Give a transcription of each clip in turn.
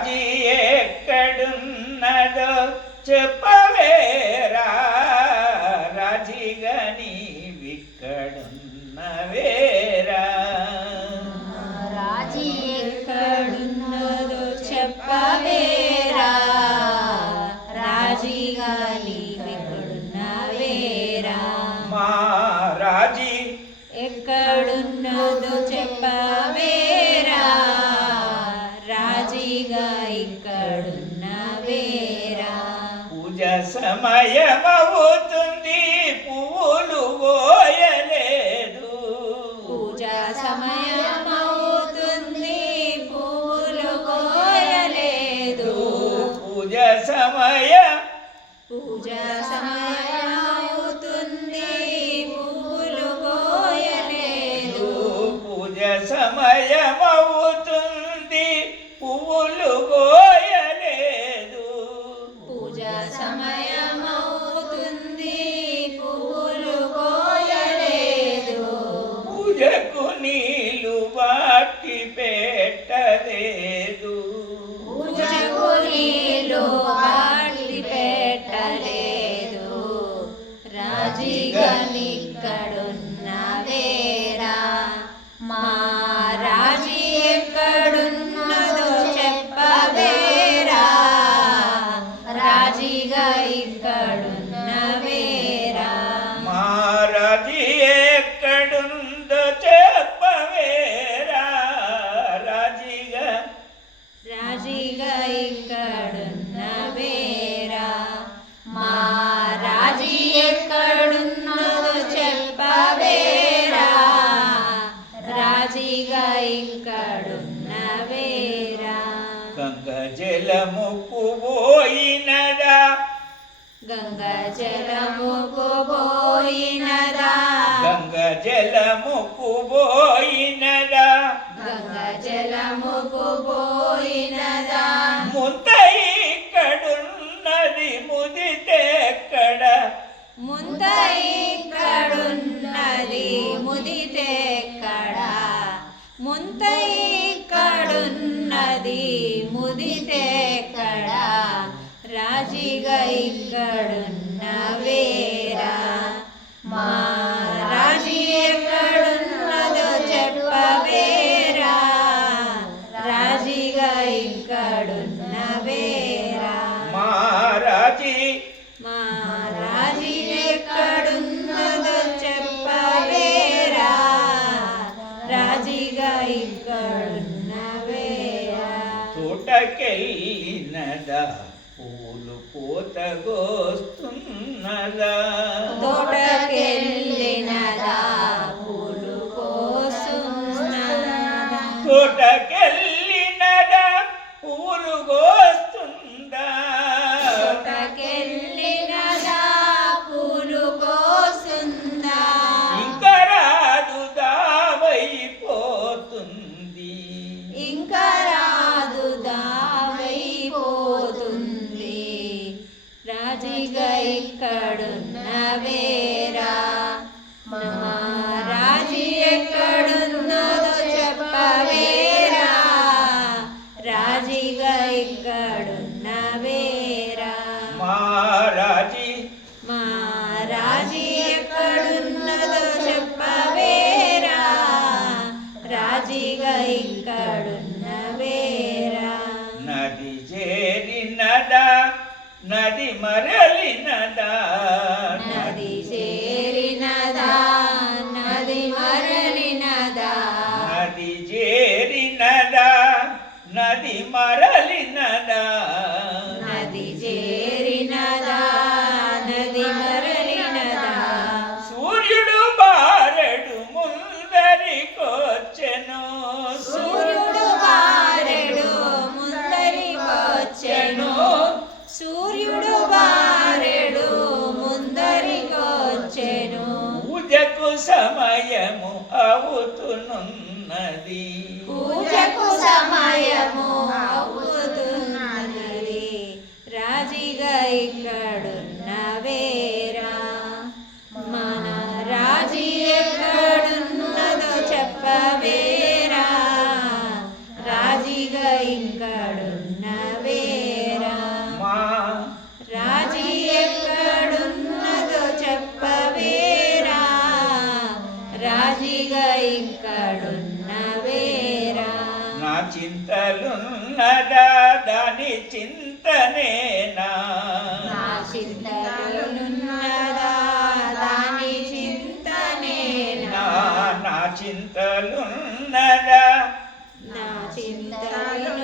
మారాజీ ఎక్కడున్నదో చెప్పవేరా. రాజీగా నీవిక్కడున్నవేరా. రాజీ ఎక్కడున్నదో చెప్పవేరా. రాజీగా నీవెక్కడున్న వేరా మారాజీ ఎక్కడున్నదో చెప్పవేరా. సమయమవుతుంది పువ్వులు పోయలేదు. పూజ సమయమవుతుంది పూలు కోయలేదు పూజ సమయ పూజ సమయమవుతుంది పూలు కోయలేదు పూజ సమయమవుతుంది పువ్వులు పోయలేదు शक्ति पे గంగ జలముకు పోయినదా? గంగ జలముకు పోయినదా? గంగ జలముకు పోయినదా? గంగ జలముకు పోయినదా? ముద్ద ఇక్కడున్నది ముదితెక్కడ ముంద ఇక్కడున్నది ముదితెక్కడ ముంత ఇక్కడున్నది ముదితెక్కడ రాజీగా ఇక్కడున్న వేరా? మా రాజీ ఎక్కడున్నదో చెప్పవేరా? రాజీగా ఇక్కడున్న వేరా? మారాజీ మా పోతగోస్తున్నదా తోటకెళ్ళినదా? పూలు కోసున్నదా తోటకెళ్ళినదా? పూలు కోస్తుందా ఎక్కడున్నదో చెప్పవేరా? రాజీగా ఎక్కడున్నదో చెప్పవేరా? రాజీగా నది చేరినదా నది మరలినదా ఎక్కడున్నవేరా? మన రాజీ ఎక్కడున్నదో చెప్పవేరా? రాజీగా ఇంకడున్నవేరా? రాజీ ఎక్కడున్నదో చెప్పవేరా? రాజీగా ఇంకడున్నవేరా? నా చింతలున్నదా దాని చింత చింతనేనా? నా చింతలున్నదా? నా చింతలు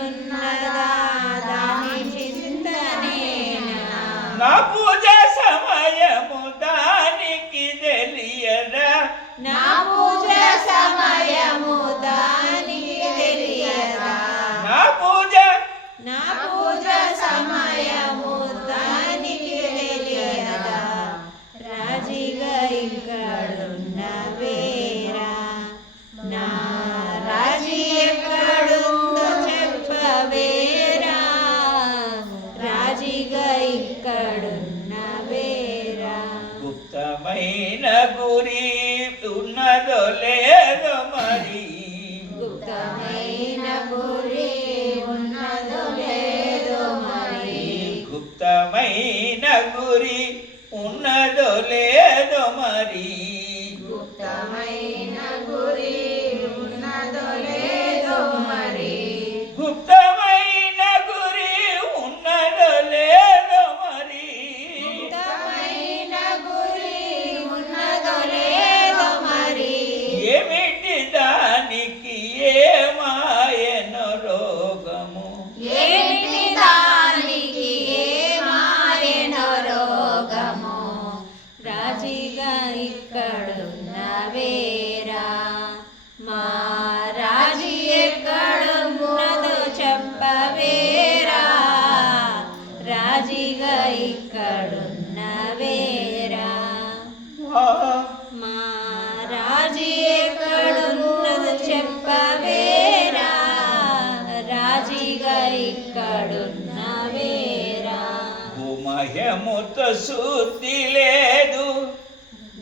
గోమయముతో శుద్ధి లేదు.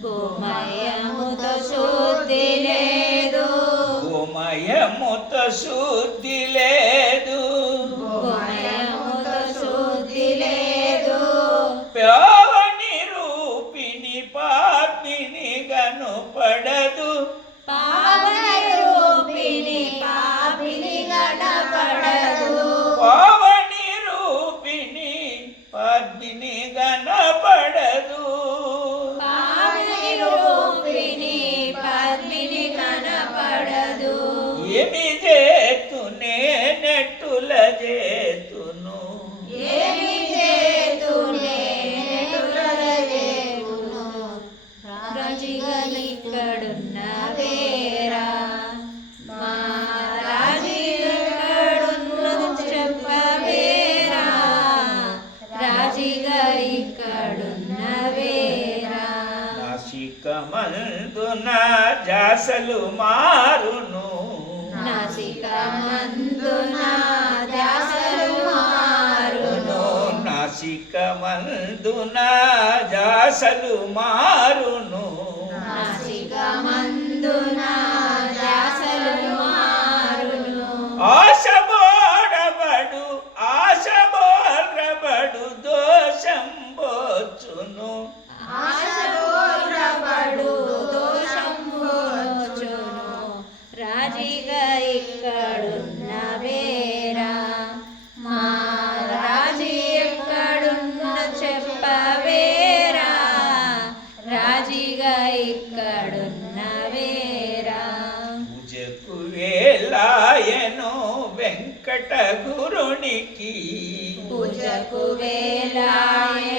గోమయముతో శుద్ధి లేదు. గోమయముతో శుద్ధి లేదు. గోమయముతో శుద్ధి లేదు. నాసికమందున జాసలు మారును. నాసికమందున జాసలు మారును. నాసికమందున జాసలు జాసలు మారును. ఆశమ గురునికి పూజకు వేలాయ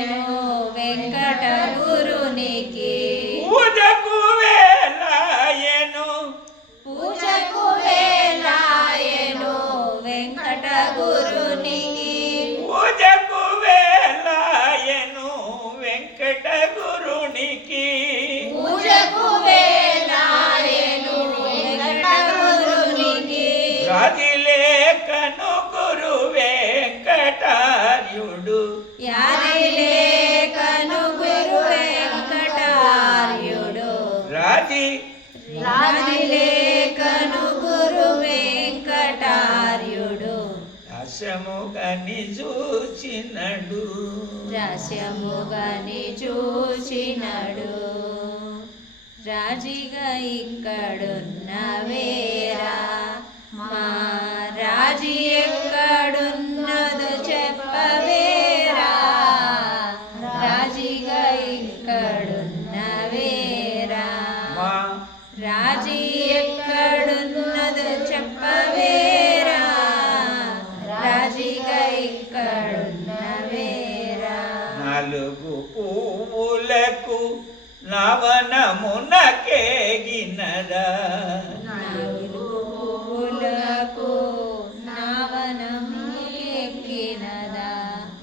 రహస్యముగాని చూచినడు. రహస్యముగాని చూచినడు. రాజిగా ఇక్కడున్నవేరా మా నవనమునకేగినదా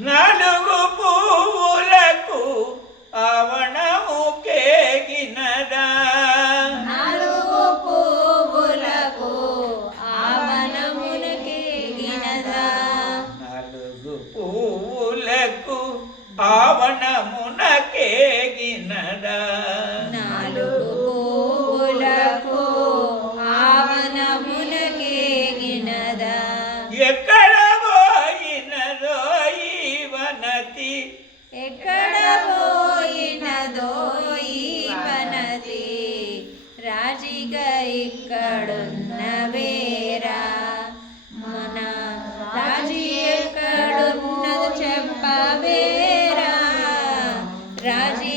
నాలుగు పువ్వులకు నావనం ఎక్కడున్నదో చెప్పవేరా రాజీ